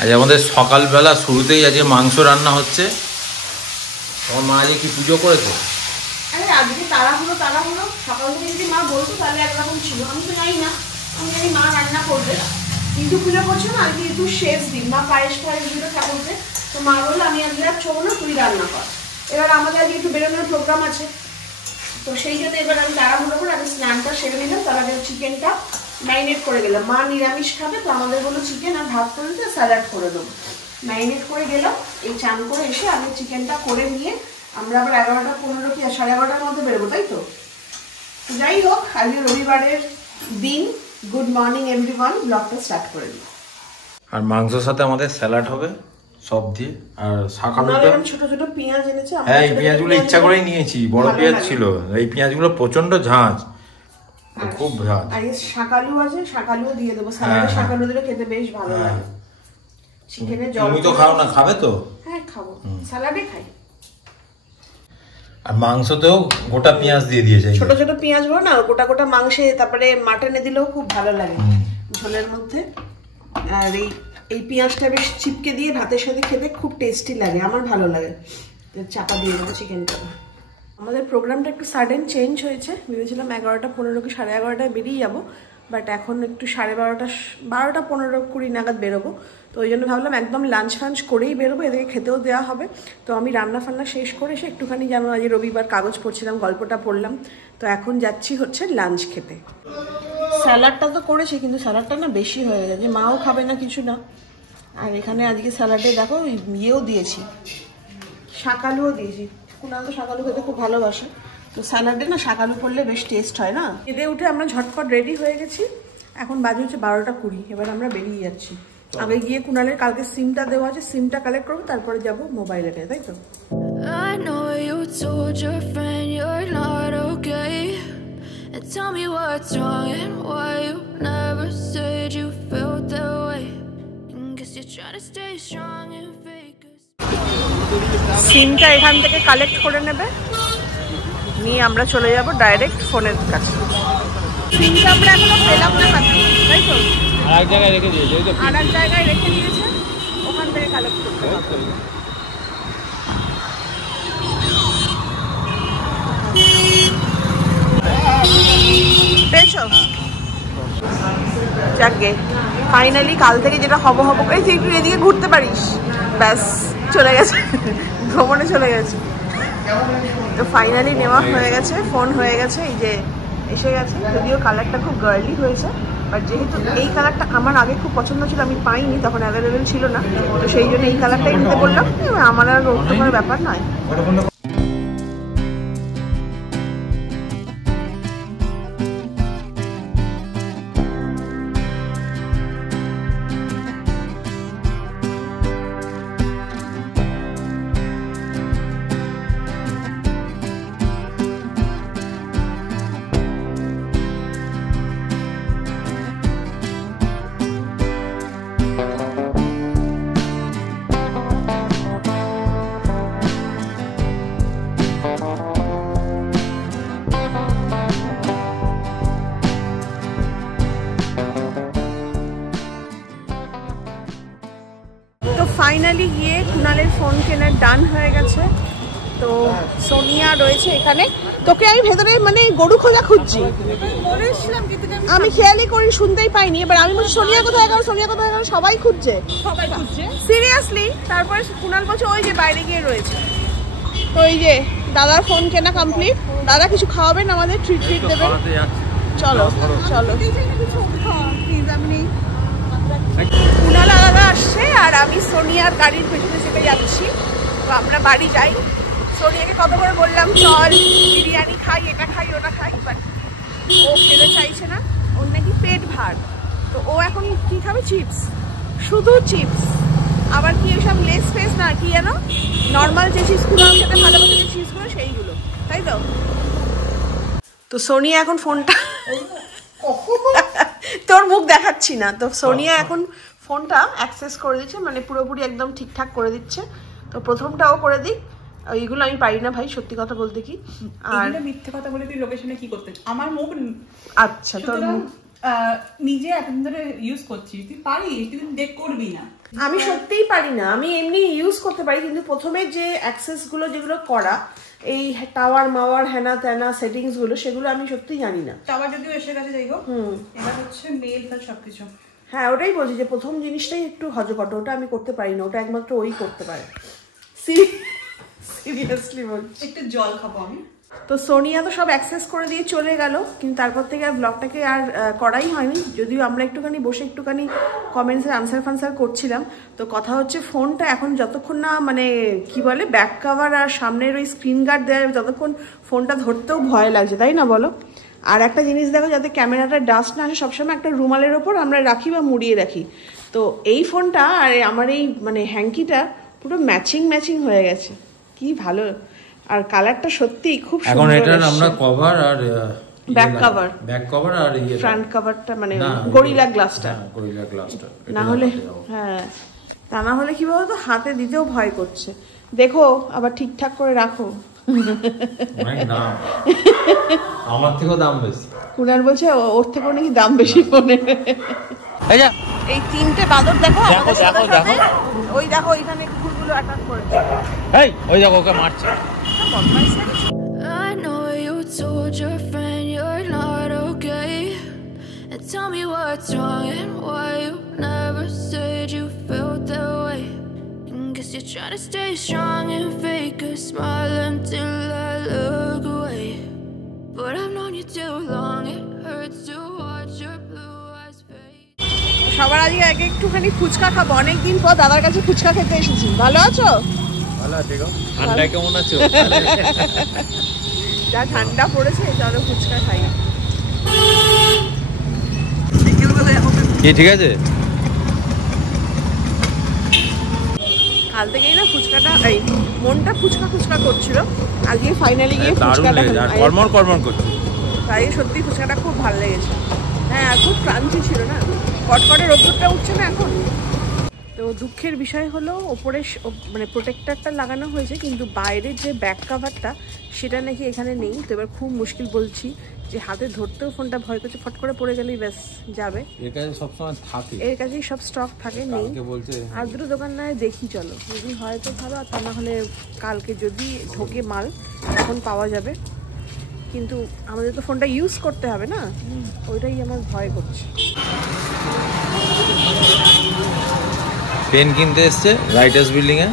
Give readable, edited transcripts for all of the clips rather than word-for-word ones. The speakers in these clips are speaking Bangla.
আজ আমাদের সকালবেলা শুরুতেই আজকে মাংস রান্না হচ্ছে। তোমার মা আজকে কি পুজো করেছে? আরে আজকে তাড়াহুড়ো সকাল থেকে যদি মা বলতো তাহলে একরকম ছিল, আমি তো জানি না, আমি জানি মা রান্না করবে, কিন্তু পুজো করছে না আজকে একটু শেষ দিন, মা পায়েস দিল ঠাকুরকে, তো মা বললো আমি আজকে আর ছোবো না, তুই রান্না কর। এবার আমাদের আজকে একটু বেরোনোর প্রোগ্রাম আছে, তো সেই জন্য এবার আমি তাড়াহুড়ো করে আমি স্নানটা সেরে নিলাম, তার আগে চিকেনটা ম্যারিনেট করে গেলাম। মা নিরামিষ খাবে, তো আমাদের বললো চিকেন আর ভাত করে দিতে, স্যালাড করে দেবো। ম্যারিনেট করে গেলাম, এই চান করে এসে আমি চিকেনটা করে নিয়ে আমরা আবার 11টা 15 কি 11:30টার মধ্যে বেরোবো, তাই তো? যাই হোক, আজকে রবিবারের দিন। গুড মর্নিং এভরিওয়ান, ব্লগটা স্টার্ট করে দিই। আর মাংসের সাথে আমাদের স্যালাড হবে সব দিয়ে, আর শাকালুটা ছোট ছোট পেঁয়াজ এনেছে। হ্যাঁ, এই পেঁয়াজগুলো ইচ্ছা করেই নিয়েছি, বড় পেঁয়াজ ছিল। এই পেঁয়াজগুলো প্রচন্ড ঝাঁঝ, খুব ঝাঁঝ। আর এই শাকালু আছে, শাকালুও দিয়ে দেবো স্যালাডে, শাকালু দিলে খেতে বেশ ভালো লাগে। চিকেনে জল তুমি তো খাও না, খাবে তো? হ্যাঁ খাবো, স্যালাডে খাই। আর মাংসতেও গোটা পেঁয়াজ দিয়ে দিয়েছে, ছোট ছোট পেঁয়াজ গুলো না গোটা গোটা মাংসে, তারপরে মাটনে দিলেও খুব ভালো লাগে ঝোলের মধ্যে। আর এই পেঁয়াজটা বেশ চিপকে দিয়ে ভাতের সাথে খেতে খুব টেস্টি লাগে, আমার ভালো লাগে। চাপা দিয়ে দেবো চিকেনটা। আমাদের প্রোগ্রামটা একটু সাডেন চেঞ্জ হয়েছে, ভেবেছিলাম 11টা 15 কি 11:30টায় বেরিয়ে যাবো, বাট এখন একটু 12:30 12:15-20 নাগাদ বেরোবো। তো ওই জন্য ভাবলাম একদম লাঞ্চ ফাঞ্চ করেই বেরোবো, এদেরকে খেতেও দেওয়া হবে। তো আমি রান্না ফান্না শেষ করে এসে একটুখানি যেন আজ রবিবার কাগজ পড়ছিলাম, গল্পটা পড়লাম। তো এখন যাচ্ছি হচ্ছে লাঞ্চ খেতে। স্যালাডটা তো করেছি, কিন্তু স্যালাডটা না বেশি হয়ে গেছে, মাও খাবে না কিছু না। আর এখানে আজকে স্যালাডে দেখো ইয়েও দিয়েছি, শাকালুও দিয়েছি। কুনাল তো শাকালু খেতে খুব ভালোবাসে, তো স্যালাডে না শাকালু করলে বেশ টেস্ট হয় না। এদের উঠে আমরা ঝটপট রেডি হয়ে গেছি, এখন বাজে হচ্ছে 12টা 20। এবার আমরা বেরিয়ে যাচ্ছি। আগে গিয়ে কুনালের কালকে সিমটা দেওয়া আছে, সিমটা কালেক্ট করবো, তারপরে যাবো মোবাইলে, তাই তো? I know you told your friend you're not okay, and tell me what's wrong and why you never said you felt that way. Guess you're trying to stay strong and fake. সিমটা এখান থেকে কালেক্ট করে নেবে, নিয়ে আমরা চলে যাব ডাইরেক্ট ফোনের কাছে। সিমটা আমরা এখনো পেলাম না, তাই তো? আরেক জায়গায় রেখে দিয়েছে, আরেক জায়গায় রেখে দিয়েছে, ওখান থেকে কালেক্ট করতে হবে। পেয়েছো? যাকে ফাইনালি কাল থেকে যেটা হব করে একটু এদিকে ঘুরতে পারিস, ব্যাস চলে গেছে, ভ্রমণে চলে গেছে। তো ফাইনালি নেওয়া হয়ে গেছে, ফোন হয়ে গেছে, এই যে এসে গেছে। যদিও কালারটা খুব গার্লি হয়েছে, বাট যেহেতু এই কালারটা আমার আগে খুব পছন্দ ছিল, আমি পাইনি, তখন অ্যাভেলেবেল ছিল না, তো সেই জন্য এই কালারটাই নিতে বললাম। আমার আর অন্য কোনো ব্যাপার নয়। ফাইনালি গিয়ে কুনালের ফোন কেনার ডান হয়ে গেছে। তো সোনিয়া রয়েছে এখানে, তোকে আমি ভেতরে মানে গরু খোঁজা খুঁজছি, আমি খেয়ালই করি, শুনতেই পাইনি। এবার আমি বলছি সোনিয়া কোথায় গেল, সোনিয়া কোথায় গেল, সবাই খুঁজছে সিরিয়াসলি। তারপরে কুনাল বলছে ওই যে বাইরে গিয়ে রয়েছে। তো এই যে দাদার ফোন কেনা কমপ্লিট। দাদা কিছু খাওয়াবেন আমাদের, ট্রিট দেবেন? চলো চলো। কুনাল আলাদা আসছে আর আমি সোনিয়ার গাড়ির পেছনে চেপে যাচ্ছি। তো আমরা বাড়ি যাই। সোনিয়াকে কত করে বললাম চল বিরিয়ানি খাই, এটা খাই ওটা খাই, বাট ও খেতে চাইছে না, ওর নাকি পেট ভার। তো ও এখন কি খাবে? চিপস, শুধু চিপস। আবার কি ওইসব লেস ফেস না কি যেন নর্মাল যে চিপসগুলো খেতে ভালোবাসে, যে চিপসগুলো সেইগুলো, তাই তো? তো সোনিয়া এখন ফোনটা তোর মুখ দেখাচ্ছি না। তো সোনিয়া এখন ফোনটা অ্যাক্সেস করে দিচ্ছে, মানে পুরোপুরি একদম ঠিকঠাক করে দিচ্ছে। তো প্রথমটাও করে দিক, এইগুলো আমি পারি না ভাই, সত্যি কথা বলতে কি। আর মিথ্যে কথা বলে তুই লোকেশনে কি করতে, আমার মুখ আচ্ছা তোর মুখ নিজে এতদিন ধরে ইউজ করছিস, তুই পারিস, তুই কিন্তু দেখ করবি না। আমি সত্যিই পারি না। আমি এমনি ইউজ করতে পারি, কিন্তু প্রথমে যে অ্যাক্সেসগুলো যেগুলো করা, এই টাওয়ার মাওয়ার হ্যানা ত্যানা সেটিংস গুলো, সেগুলো আমি সত্যিই জানি না। টাওয়ার যদিও এসে গেছে, যাই হোক এবার হচ্ছে মেল ফেল সবকিছু। হ্যাঁ, ওটাই বলছি যে প্রথম জিনিসটাই একটু হজকট, ওটা আমি করতে পারি না, ওটা একমাত্র ওই করতে পারে। সিরিয়াসলি বলছি। একটু জল খাবো আমি। তো সোনিয়া তো সব অ্যাক্সেস করে দিয়ে চলে গেল, কিন্তু তারপর থেকে আর ব্লগটাকে আর করাই হয়নি। যদিও আমরা একটুখানি বসে একটুখানি কমেন্টসের আনসার ফানসার করছিলাম। তো কথা হচ্ছে, ফোনটা এখন যতক্ষণ না মানে কি বলে ব্যাক কভার আর সামনের ওই স্ক্রিন গার্ড দেওয়া, যতক্ষণ ফোনটা ধরতেও ভয় লাগছে, তাই না বলো? আর একটা জিনিস দেখো, যাতে ক্যামেরাটা ডাস্ট না আসে, সবসময় একটা রুমালের ওপর আমরা রাখি বা মুড়িয়ে রাখি। তো এই ফোনটা আর আমার এই মানে হ্যাঙ্কিটা পুরো ম্যাচিং হয়ে গেছে, কি ভালো। আর কালারটা সত্যি খুব সুন্দর। এখন এটার আমরা কভার আর ব্যাক কভার আর ফ্রন্ট কভারটা মানে গরিলা গ্লাসটা, না হলে হ্যাঁ, তা না হলে কি বলতো হাতে দিতেও ভয় করছে। দেখো আবার ঠিকঠাক করে রাখো। আমার থেকেও দাম বেশি। কুনার বলছে ওর থেকেও নাকি দাম বেশি ফোনে। এই তিনটে বাদর দেখো আমাদের সাথে, ওই দেখো এখানে কুকুরগুলো অ্যাটাক করেছে। এই ওই দেখো ওকে মারছে। I know you told your friend you're not okay, and tell me what's wrong and why you never said you felt that way. Guess you're trying to stay strong and fake a smile until I look away. But I've known you too long, it hurts to watch your blue eyes fade. সবার আগে আগে একটুখানি ফুচকা খাবো, অনেকদিন পর দাদার কাছে ফুচকা খেতে এসেছি। ভালো আছো? ভালো আছি গো। ঠান্ডা কেমন আছো? যা ঠান্ডা পড়েছে, চলো ফুচকা খাই। কি ঠিক আছে? কাল থেকেই না ফুচকাটা, এই মনটা ফুচকা করছিল, আজকে ফাইনালি গিয়ে ফুচকাটা কর্মর করছে, তাই সত্যি ফুচকাটা খুব ভালো লেগেছে। হ্যাঁ, আর খুব ক্রাঞ্চি ছিল না, কটকটের ওপরটা উঠছে না এখন। তো দুঃখের বিষয় হলো ওপরে মানে প্রোটেক্টরটা লাগানো হয়েছে, কিন্তু বাইরের যে ব্যাক কাভারটা সেটা নাকি এখানে নেই। তো এবার খুব মুশকিল, বলছি যে হাতে ধরতেও ফোনটা ভয় করছে, ফট করে পড়ে গেলেই ব্যাস যাবে। এর কাছে সবসময় থাকে, এর কাছেই সব স্টক থাকে, নেই। আর দুটো দোকান নয় দেখি, চলো যদি হয় তো ভালো, আর তা না হলে কালকে যদি ঢোকে মাল তখন পাওয়া যাবে। কিন্তু আমাদের তো ফোনটা ইউজ করতে হবে না, ওইটাই আমার ভয় করছে। পেন কিনতে এসছে রাইটার্স বিল্ডিং এ।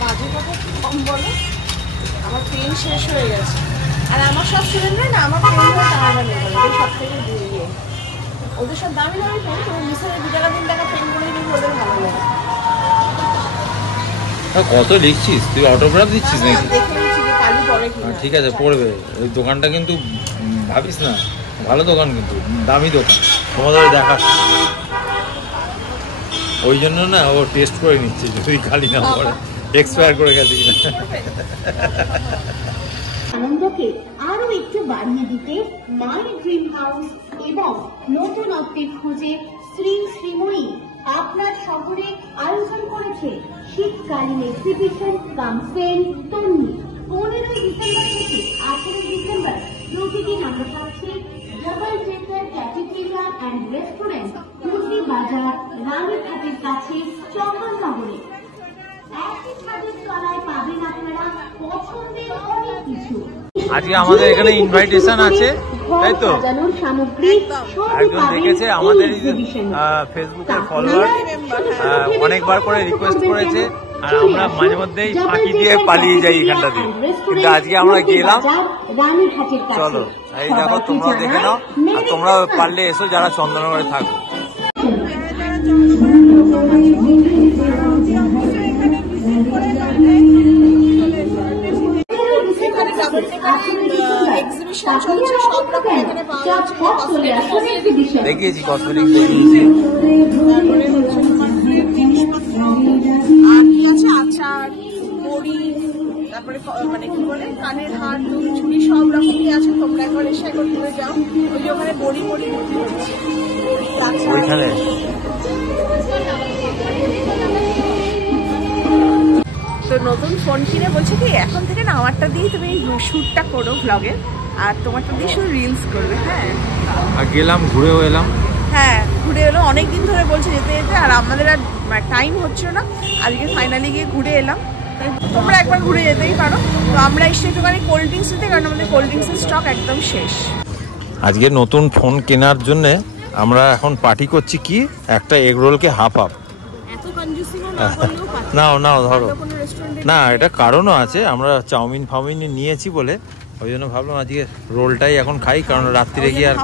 বাজে কথা কম বলো, আমার পেন শেষ হয়ে গেছে। আর আমার সব স্টুডেন্টরা না আমার পেন ধরে টানাটানি করে, ওদের সব থেকে দিয়ে ওদের সব দামি পেন, তো মিশনে 2 টাকা 3 টাকা পেন করে দিলে ওদের ভালো লাগে। কত লিখছিস তুই? অটোগ্রাফ দিচ্ছিস নাকি? দেখে নিচ্ছি যে কালি পড়ে কিনা। ঠিক আছে, পড়বে। ওই দোকানটা কিন্তু ভাবিস না, ভালো দোকান, কিন্তু দামি দোকান। তোমাদের দেখা ওই জন্য না ও টেস্ট করে নিচ্ছে যদি খালি না পড়ে, এক্সপায়ার করে গেছে কিনা। আনন্দকে আরো একটু বাড়িয়ে দিতে মাই ড্রিম হাউস এবং নতুনত্বের খোঁজে শ্রী শ্রীময়ী আপনার শহরে আয়োজন করেছে শীতকালীন এক্সিবিশন কাম ফেন তন্নি। 15ই ডিসেম্বর থেকে 18 ডিসেম্বর প্রতিদিন আমরা থাকছি double decker cafeteria and restaurant, Musi Bazar, রানীঘাটের কাছে, চন্দননগরে। একই ছাদের তলায় পাবেন আপনারা পছন্দের অনেক কিছু। আজকে আমাদের এখানে ইনভাইটেশন আছে, তাই তো? একজন দেখেছে আমাদের ফেসবুকের ফলোয়ার, অনেকবার করে রিকোয়েস্ট করেছে, আর আমরা মাঝে মধ্যেই ফাঁকি দিয়ে পালিয়ে যাই এখানটা দিয়ে, কিন্তু আজকে আমরা গেলাম। চলো, এই দেখো, তোমরা দেখে নাও, আর তোমরা পারলে এসো যারা চন্দননগরে থাকো। দেখিয়েছি কসমেটিক্স দেখিয়েছি, আচার, বড়ি, তারপরে মানে কি বলে কানের হার, চুড়ি, সব রকমই আছে। তোমরা একবার এসে একবার ঘুরে যাও, ওই যে ওখানে বড়ি বিক্রি হচ্ছে ওইখানে। তো নতুন ফোন কিনে বলছে কি এখন থেকে না আমারটা দিয়ে তুমি শ্যুটটা করো ব্লগে। আর তোমারটা দিয়ে শুধু রিলস করবে। হ্যাঁ, আর গেলাম, ঘুরেও এলাম। হ্যাঁ ঘুরে এলো, অনেকদিন ধরে বলছে যেতে যেতে, আর আমাদের আর টাইম হচ্ছিল না। আজকে ফাইনালি গিয়ে ঘুরে এলাম। তোমরা একবার ঘুরে যেতেই পারো। তো আমরা এসে একটুখানি কোল্ড ড্রিঙ্কস নিতে, কারণ আমাদের কোল্ড ড্রিঙ্কসের স্টক একদম শেষ। আজকে নতুন ফোন কেনার জন্যে আমরা এখন পার্টি করছি কি, একটা এগ রোলকে হাফ হাফ। নাও নাও ধরো। না, এটা কারণও আছে, আমরা চাউমিন ফাউমিন নিয়েছি বলে ওই জন্য ভাবলাম আজকে রোলটাই এখন খাই, কারণ রাত্রিরে গিয়ে আর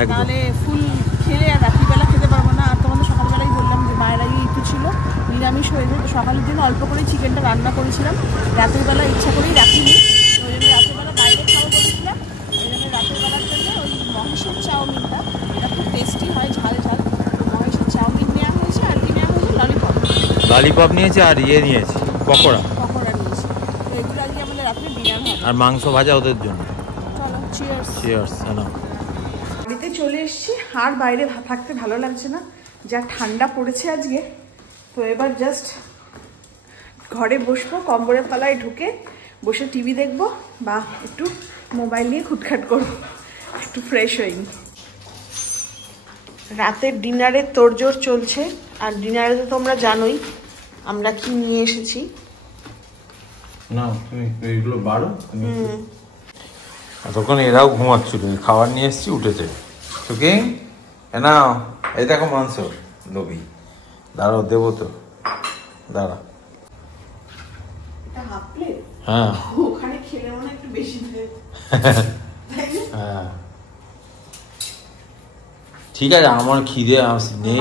একদম তাহলে ফুল খেলে আর রাত্রিবেলা খেতে পারবো না। আর তোমাদের সকালবেলাই বললাম যে মায়ের আগে একটু ছিল, নিরামিষ হয়ে যায়। তো সকালের দিন অল্প করে চিকেনটা রান্না করেছিলাম, রাতের বেলা ইচ্ছা করেই রাখিনি। ওই জন্য রাতের বেলা বাইরে খাওয়া করেছিলাম। ওই জন্য রাতের বেলার জন্য ওই মহেশের চাউমিনটা, এটা খুব টেস্টি হয়, ঝাল ঝাল। মহেশের চাউমিন নেওয়া হয়েছে, আর কি নেওয়া হয়েছে ললিপপ নিয়েছি, আর নিয়েছি পকোড়া নিয়েছি। তো এগুলো আজকে আমাদের রাত্রে ডিনার হবে। আর মাংস ভাজা ওদের জন্য। চলো চিয়ার্স। চিয়ার্স। বাড়িতে চলে এসেছি, আর বাইরে থাকতে ভালো লাগছে না, যা ঠান্ডা পড়েছে আজকে। তো এবার জাস্ট ঘরে বসবো, কম্বলের তলায় ঢুকে বসে টিভি দেখবো, বা একটু মোবাইল নিয়ে খুটখাট করবো, একটু ফ্রেশ হইনি। রাতের ডিনারের তোড়জোড় চলছে। আর ডিনারে তো তোমরা জানোই আমরা কি নিয়ে এসেছি। না তুমি এগুলো বাড়ো। তখন এরাও ঘুমাচ্ছিল, খাবার নিয়ে এসেছি, উঠেছে। তোকে না, এই দেখো মাংস লোভি। দাঁড়াও, দেবো তো, দাঁড়া। হ্যাঁ, ওখানে খেলে মনে একটু বেশি দেয়। হ্যাঁ ঠিক আছে, আমার খিদে নেই,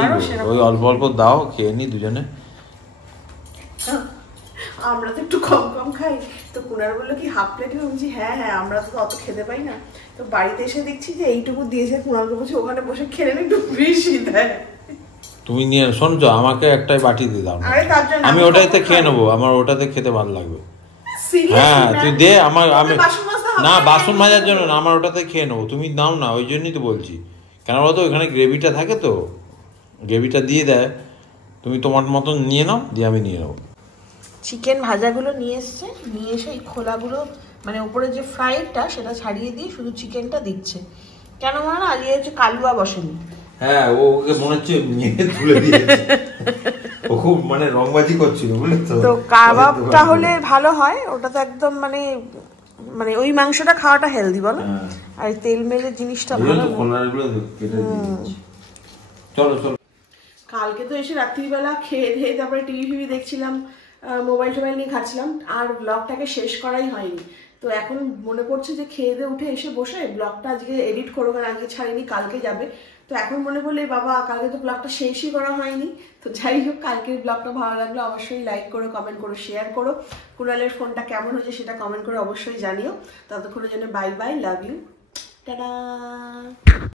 ওই অল্প অল্প দাও, খেয়ে নি দুজনে। আমরা তো একটু কম কম খাই। তো কুনার বললো কি হাফ প্লেট, বলছি হ্যাঁ হ্যাঁ, আমরা তো অত খেতে পাই না। তো বাড়িতে এসে দেখছি যে এইটুকু দিয়েছে, কুনালকে বলছে ওখানে বসে খেলে একটু বেশি দেয়। তুমি নিয়ে শুনছো, আমাকে একটাই বাটি দিয়ে দাও, আমি ওটাতে খেয়ে নেবো, আমার ওটাতে খেতে ভালো লাগবে। হ্যাঁ তুই দে, আমার আমি না বাসন মাজার জন্য না, আমার ওটাতে খেয়ে নেবো, তুমি দাও না, ওই জন্যই তো বলছি। কেন বলতো, ওইখানে গ্রেভিটা থাকে, তো গ্রেভিটা দিয়ে দেয়, তুমি তোমার মতন নিয়ে নাও, দিয়ে আমি নিয়ে নেবো। চিকেন ভাজাগুলো নিয়ে এসছে, নিয়ে এসে এই খোলাগুলো মানে উপরে যে ফ্রাইডটা সেটা ছাড়িয়ে দিয়ে শুধু চিকেনটা দিচ্ছে। কেন মনে না আজকে হচ্ছে কালুয়া বসেনি। হ্যাঁ, ওকে মনে হচ্ছে নিয়ে তুলে দিয়েছে, ও খুব মানে রংবাজি করছিল, বুঝলে তো। তো কাবাবটা হলে ভালো হয়, ওটা তো একদম মানে মানে ওই মাংসটা খাওয়াটা হেলদি বলো। আর তেল মেলের জিনিসটা ভালো। চলো চলো। কালকে তো এসে রাত্রিবেলা খেয়ে দিয়ে তারপরে টিভি দেখছিলাম, মোবাইল টোবাইল নিয়ে খাচ্ছিলাম, আর ব্লগটাকে শেষ করাই হয়নি। তো এখন মনে পড়ছে যে খেয়ে দিয়ে উঠে এসে বসে ব্লগটা আজকে এডিট করবো, কারণ আজকে ছাড়িনি, কালকে যাবে। তো এখন মনে পড়লে বাবা কালকে তো ব্লগটা শেষই করা হয়নি। তো যাই হোক, কালকের ব্লগটা ভালো লাগলো অবশ্যই লাইক করো, কমেন্ট করো, শেয়ার করো। কুণালের ফোনটা কেমন হয়েছে সেটা কমেন্ট করে অবশ্যই জানিও। ততক্ষণের জন্য bye bye, love you, tata.